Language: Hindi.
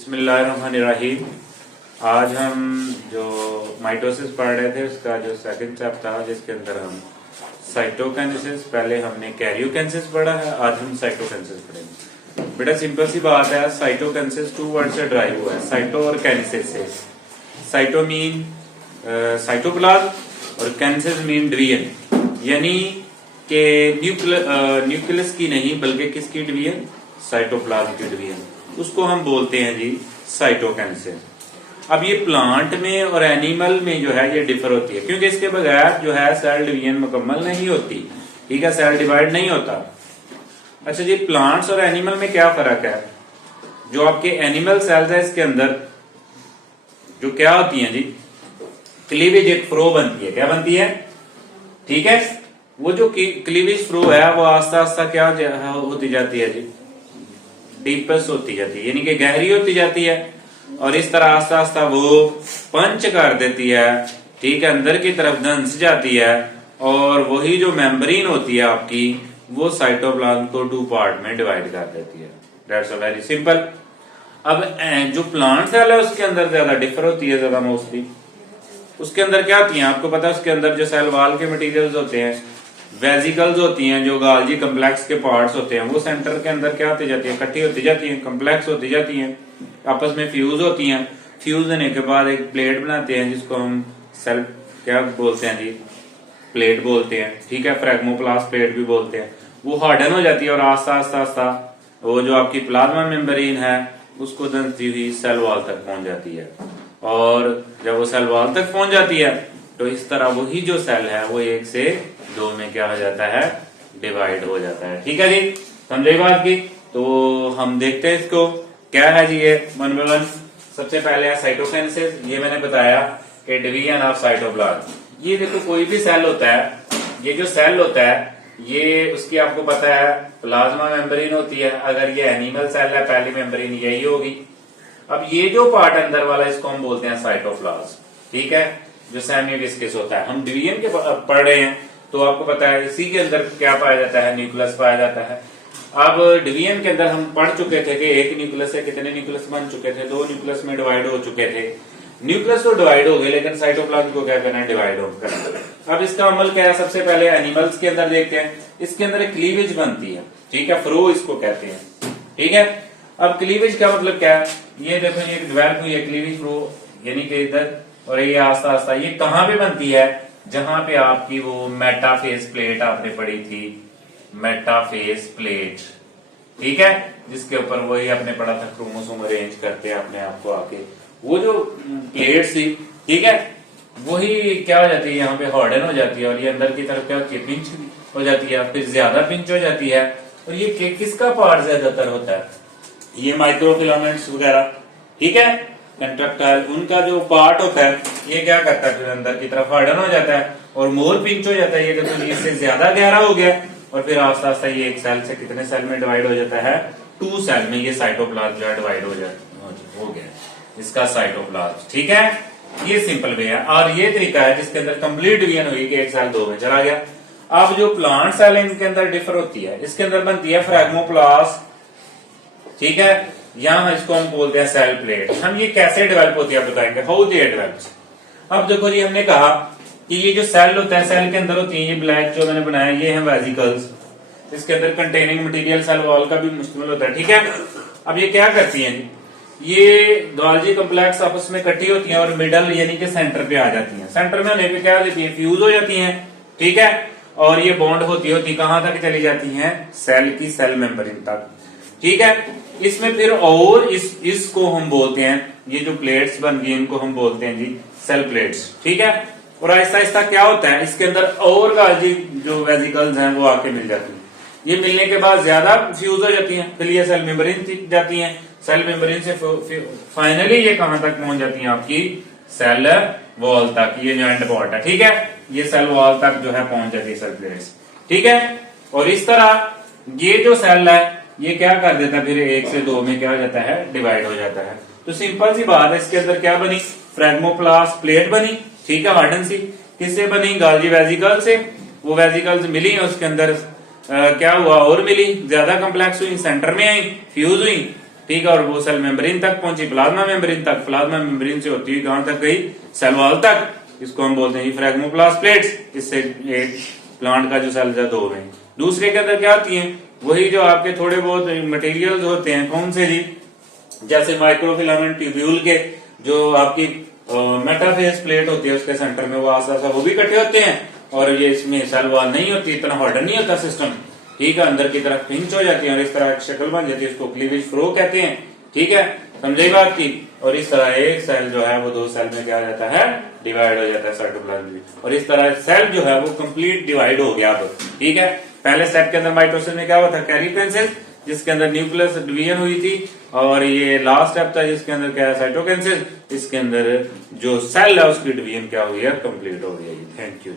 बिस्मिल्लाहिर्रहमानिर्रहीम। आज हम जो माइटोसिस पढ़ रहे थे उसका जो सेकंड चैप्टर था जिसके अंदर हम साइटोकाइनेसिस, पहले हमने कैरियोकाइनेसिस पढ़ा है, आज हम साइटोकाइनेसिस पढ़ेंगे। बेटा सिंपल सी बात है, साइटोकाइनेसिस टू वर्ड से ड्राइव हुआ है, साइटो और काइनेसिस से। साइटो मीन साइटोप्लाज्म और काइनेसिस मीन डिवीजन, यानी कि न्यूक्लियस की नहीं बल्कि किसकी डिवीजन, साइटोप्लाज्म की डिवीजन, उसको हम बोलते हैं जी साइटोकाइनेसिस। अब ये प्लांट में और एनिमल में जो है ये डिफर होती है, क्योंकि इसके बगैर जो है सेल डिवीजन मुकम्मल नहीं होती, ठीक है, सेल डिवाइड नहीं होता। अच्छा जी, प्लांट्स और एनिमल में क्या फर्क है? जो आपके एनिमल सेल्स है इसके अंदर जो क्या होती है जी, क्लीवेज एक फ्रो बनती है। क्या बनती है? ठीक है, वो जो क्लीवेज फ्रो है वो आस्ता आस्ता क्या होती जाती है जी, डीपेस्ट होती जाती है, यानी कि गहरी होती जाती है, और इस तरह आस्ता आस्ता वो पंच कर देती है, ठीक है, अंदर की तरफ धंस जाती है, और वही जो मेम्ब्रेन होती है आपकी वो साइटोप्लाज्म को टू पार्ट में डिवाइड कर देती है। That's very simple. अब जो प्लांट सेल है उसके अंदर ज्यादा डिफर होती है, ज्यादा मोस्टली उसके अंदर क्या होती है आपको पता है? उसके अंदर जो सेल वॉल के मटेरियल्स होते हैं, वेजिकल्स होती हैं, जो गाल्जी कम्प्लेक्स के पार्ट्स होते हैं, वो सेंटर के अंदर क्या होती जाती है, इकट्ठी होती जाती हैं, कम्प्लेक्स होती जाती हैं, आपस में फ्यूज होती हैं। फ्यूज होने के बाद एक प्लेट बनाते हैं जिसको हम सेल क्या बोलते हैं जी, प्लेट बोलते हैं, ठीक है, फ्रेगमोप्लास्ट प्लेट भी बोलते हैं। वो हार्डन हो जाती है और आस्ता आस्ता आस्ता वो जो आपकी प्लाज्मा मेम्ब्रेन है उसको धंसती हुई सेल वॉल तक पहुंच जाती है, और जब वो सेल वॉल तक पहुंच जाती है तो इस तरह वही जो सेल है वो एक से दो में क्या हो जाता है, डिवाइड हो जाता है। ठीक है जी, समझे बात की? तो हम देखते हैं इसको क्या है जी। ये 1 by 1 सबसे पहले है साइटोकाइनेसिस। ये मैंने बताया कि डिवीजन ऑफ साइटोप्लाज्म। ये देखो कोई भी सेल होता है, ये जो सेल होता है ये उसकी आपको पता है प्लाज्मा मेम्ब्रेन होती है। अगर ये एनिमल सेल है पहली मेम्ब्रेन यही होगी। अब ये जो पार्ट अंदर वाला इसको हम बोलते हैं साइटोप्लाज्म, ठीक है, जो सेमी विस्कस होता है। हम डिवीजन के पढ़ रहे हैं तो आपको पता है इसी के अंदर क्या पाया जाता है, न्यूक्लियस पाया जाता है। अब डिवीजन के अंदर हम पढ़ चुके थे कि एक न्यूक्लियस से कितने न्यूक्लियस बन चुके थे, 2 न्यूक्लियस में डिवाइड हो चुके थे। न्यूक्लियस तो डिवाइड हो गए, लेकिन साइटोप्लाज्म को क्या करना है, डिवाइड हो करना। अब इसका अमल क्या है, सबसे पहले एनिमल्स के अंदर देखते हैं। इसके अंदर एक क्लीवेज बनती है, ठीक है, फ्रो इसको कहते हैं, ठीक है। अब क्लीवेज का मतलब क्या है, ये देखो ये डेवलप हुई है क्लीवेज फ्रो, यानी कि इधर, और ये आस्ता आस्ता ये कहां पे बनती है, जहां पे आपकी वो मेटाफेज प्लेट आपने पढ़ी थी, मेटाफेज प्लेट, ठीक है, जिसके ऊपर वही आपने पढ़ा था क्रोमोसोम अरेंज करते हैं अपने आप को आके, वो जो प्लेट थी, ठीक है, वही क्या हो जाती है, यहाँ पे हार्डन हो जाती है, और ये अंदर की तरफ क्या होती है, पिंच हो जाती है, फिर ज्यादा पिंच हो जाती है। और ये किसका पार्ट ज्यादातर होता है, ये माइक्रोफिलामेंट्स वगैरह, ठीक है, कंट्रक्टाइल, उनका जो पार्ट होता है ये क्या करता है, फिर अंदर की तरफ हार्डन हो जाता है और मोर पिंच हो जाता है। ये देखो इससे ज्यादा गहरा हो गया, और फिर आस्ता आस्ता ये एक सेल से कितने सेल में डिवाइड हो जाता है, 2 सेल में। ये साइटोप्लाज्म जो है डिवाइड हो गया इसका साइटोप्लाज्म, ठीक है। ये सिंपल वे है, और ये तरीका है जिसके अंदर कंप्लीट डिवीजन हुई कि एक सेल 2 में चला गया। अब जो प्लांट सेल है इनके अंदर डिफर होती है, इसके अंदर बनती है फ्रेगमोप्लास्ट, ठीक है, यहां इसको हम बोलते हैं सेल प्लेट। हम ये कैसे डेवलप होती है आप बताएंगे, हाउ दे डेवलप। अब देखो जी, हमने कहा कि ये जो सेल होता है सेल के अंदर होती है, ये ब्लैक जो मैंने बनाया ये है वेजिकल्स, इसके अंदर कंटेनिंग मटेरियल सेल वॉल का भी मुश्तमिल होता है, ठीक है। अब ये क्या करती है, ये गोल्जी कम्प्लेक्स आपस में इकट्ठी होती हैं और मिडल यानी कि सेंटर पे आ जाती हैं। सेंटर में होने पे क्या देती है, फ्यूज हो जाती हैं, ठीक है, और ये बॉन्ड होती कहां तक चली जाती हैं, सेल की सेल मेम्ब्रेन तक, ठीक है। इसमें फिर और इसको हम बोलते हैं, ये जो प्लेट्स बन गई इनको हम बोलते हैं जी सेल प्लेट्स, ठीक है। और आहिस्ता आहिस्ता क्या होता है, इसके अंदर और गाल्जी जो वेजिकल्स हैं वो आके मिल जाती हैं। ये मिलने के बाद ज्यादा फ्यूज हो जाती हैं, फिर ये सेल मेम्ब्रेन जाती हैं, सेल मेम्ब्रेन से फाइनली ये कहां तक पहुंच जाती हैं, आपकी सेल वॉल तक। ये जो एंड पार्ट है, ठीक है, ये सेल वॉल तक जो है पहुंच जाती है सेल प्लेट्स, ठीक है। और इस तरह ये जो सेल है ये क्या कर देता है, फिर 1 से 2 में क्या हो जाता है, डिवाइड हो जाता है। तो सिंपल सी बात है, इसके अंदर क्या बनी, फ्रेगमोप्लास्ट प्लेट बनी, ठीक है, हार्डन सी। किससे बनी, गाल्जी वेजिकल से। वो वेजिकल्स मिली, उसके अंदर क्या हुआ, और मिली, ज्यादा कम्प्लेक्स हुई, सेंटर में आई, फ्यूज हुई, ठीक है, और वो सेल मेम्ब्रेन तक पहुंची, प्लाज्मा मेम्ब्रेन तक, प्लाज्मा मेम्ब्रेन से होती हुई कहां तक गई, सेल वॉल तक, इसको हम बोलते हैं फ्रैगमोप्लास्ट प्लेट्स। इससे एक प्लांट का जो सेल है दो में। दूसरे के अंदर क्या होती है, वही जो आपके थोड़े बहुत मटेरियल होते हैं, कौन से जी, जैसे माइक्रोफिलामेंट ट्यूब्यूल के जो आपकी मेटाफेज प्लेट होती है उसके सेंटर में वो आसा वो भी इकट्ठे होते हैं, और ये इसमें सेल वॉल नहीं होती, इतना हार्डन नहीं होता सिस्टम, ठीक है, अंदर की तरफ पिंच हो जाती है और इस तरह की शक्ल बन जाती है, उसको क्लीवेज फ्रो कहते हैं, ठीक है, समझे बात की। और इस तरह एक सेल जो है वो दो सेल में क्या हो जाता है, डिवाइड हो जाता है साइटोप्लाज्म में, और इस तरह सेल जो है वो कंप्लीट डिवाइड हो गया अब, ठीक है। पहले स्टेप के अंदर माइटोसिस में क्या हुआ था, कैरियोकिनेसिस, जिसके अंदर न्यूक्लियस डिवीजन हुई थी, और ये लास्ट स्टेप था जिसके अंदर क्या है, साइटोकिनेसिस, इसके अंदर जो सेल है उसकी डिवीजन क्या हुई है, कंप्लीट हो गई है। Thank you.